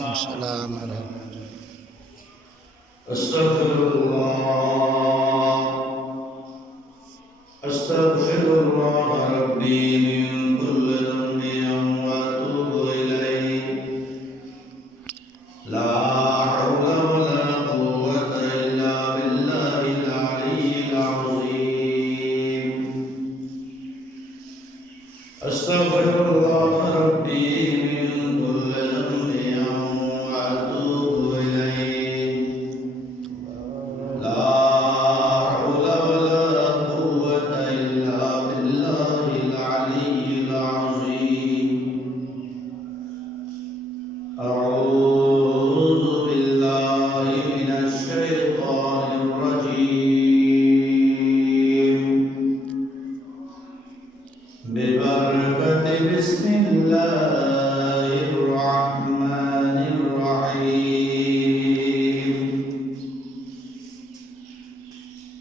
مرحبا. أستغفر الله أستغفر الله ربي من كل ذنب وأتوب إليه. لا حول ولا قوة إلا بالله العلي العظيم. أستغفر الله ربي من كل ذنب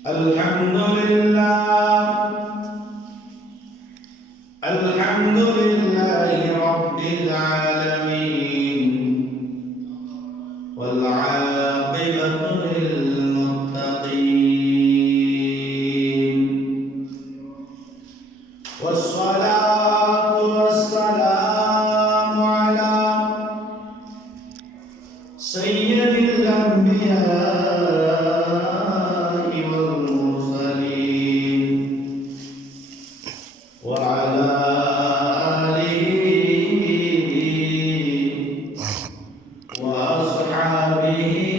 الحمد لله. الحمد لله رب العالمين. والعاقبة للمتقين. والصلاة والسلام على سيد الأنبياء. به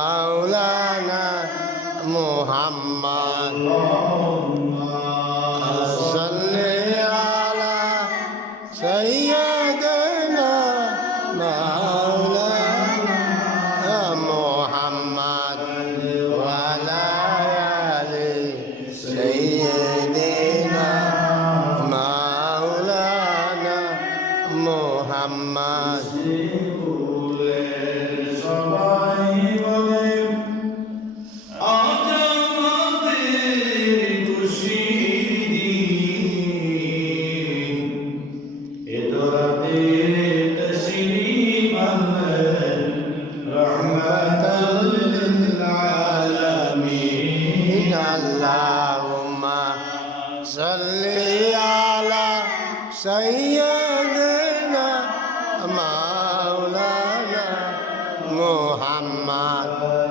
মাওলানা মোহাম্মদ মাওলানা মোহাম্মদ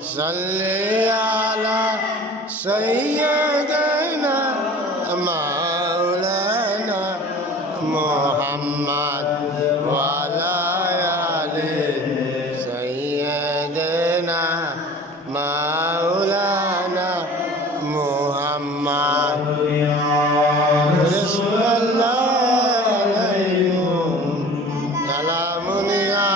صل على سيدنا مولانا محمد وعلى آل سيدنا مولانا محمد رسول الله عليكم سلام يا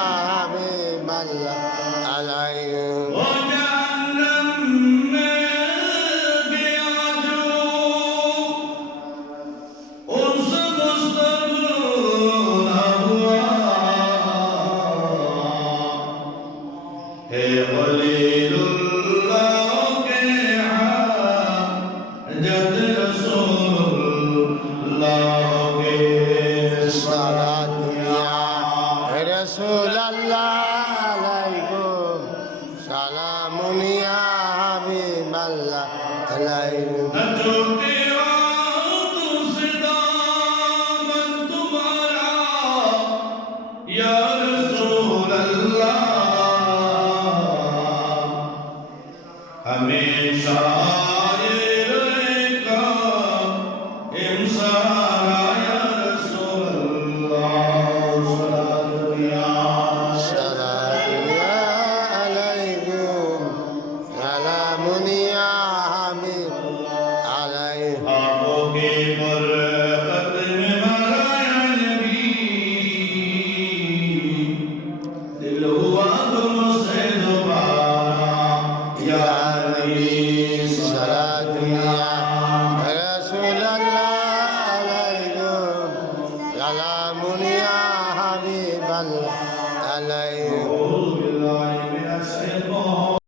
Israel.